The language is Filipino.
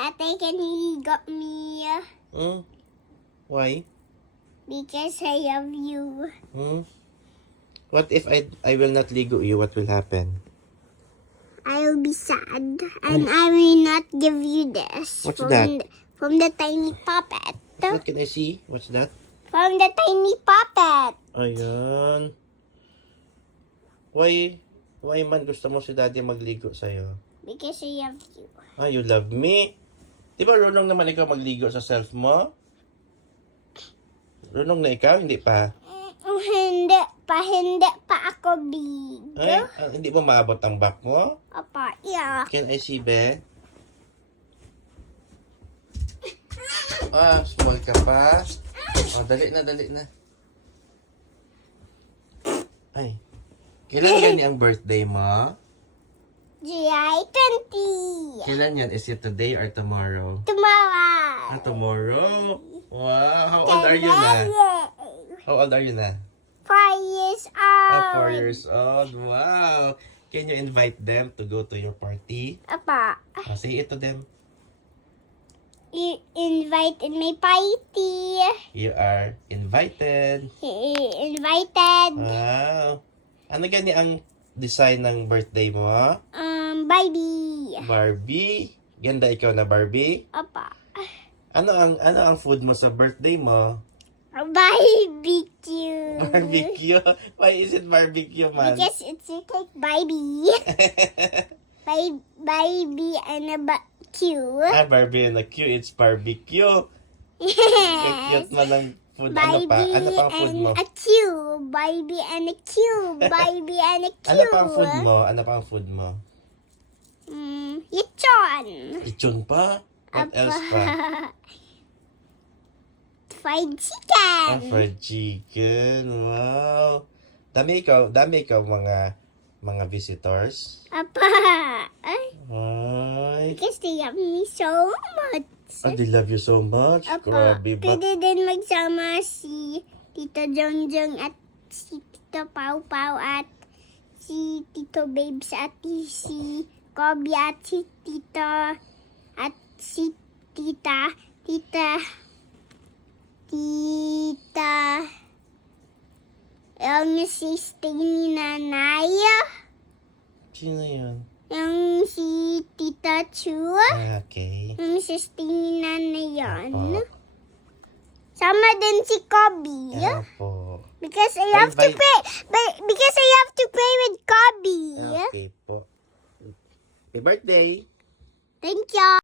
Tatay, can you got me? Why? Because I love you. What if I will not ligo you? What will happen? I'll be sad. And I will not give you this. What's that? From the tiny puppet. What can I see? What's that? From the tiny puppet. Ayan. Why man gusto mo si daddy magligo sa'yo? Because I love you. You love me? Di ba runong naman ikaw magligo sa self mo? Runong na ikaw? Hindi pa? Hindi pa ako big. Ay, hindi ba maabot ang back mo? Apa, yeah. Can I see, be? Small ka pa. Dali na. Ay, kailan gani ang birthday mo? July 20. Kailan yan? Is it today or tomorrow? Tomorrow. Tomorrow? Wow, how old are you na? How old are you na? 4 years old. 4 years old. Wow. Can you invite them to go to your party? Apa, Say it to them. you invited my party. You are invited. Invited. Wow. Ano gani ang design ng birthday mo? Baby. Barbie. Ganda ikaw na Barbie. Apa, Ano ang food mo sa birthday mo? barbecue. Barbecue. Why is it barbecue, man? Because it's like baby. Baby and a Q. Barbie and a Q. It's barbecue. Cute man ang food. Ano pa? Ano pa ang food mo? And a Q. Baby and a Q. Baby and a Q. Ano pa ang food mo? Ano pa ang food mo? Lechon. Lechon pa? What else pa? Fried chicken. Fried chicken. Wow. Dami ikaw mga visitors. Apa. Ay, Ay. because they love me so much. They love you so much. Apa, Grabe ba? pwede din magsama si Tito Jongjong at si Tito Pau Pau at si Tito Babes at si Kobe at si Tito at si Tita yung sister ni Nanay, Sino yun? yung si Tita Chu, Okay. yung sister ni Nanay yun. Opo. Sama din si Kobe. Opo. Because I have to play. Because I have to play with Kobe. Okay po. Happy birthday. Thank you.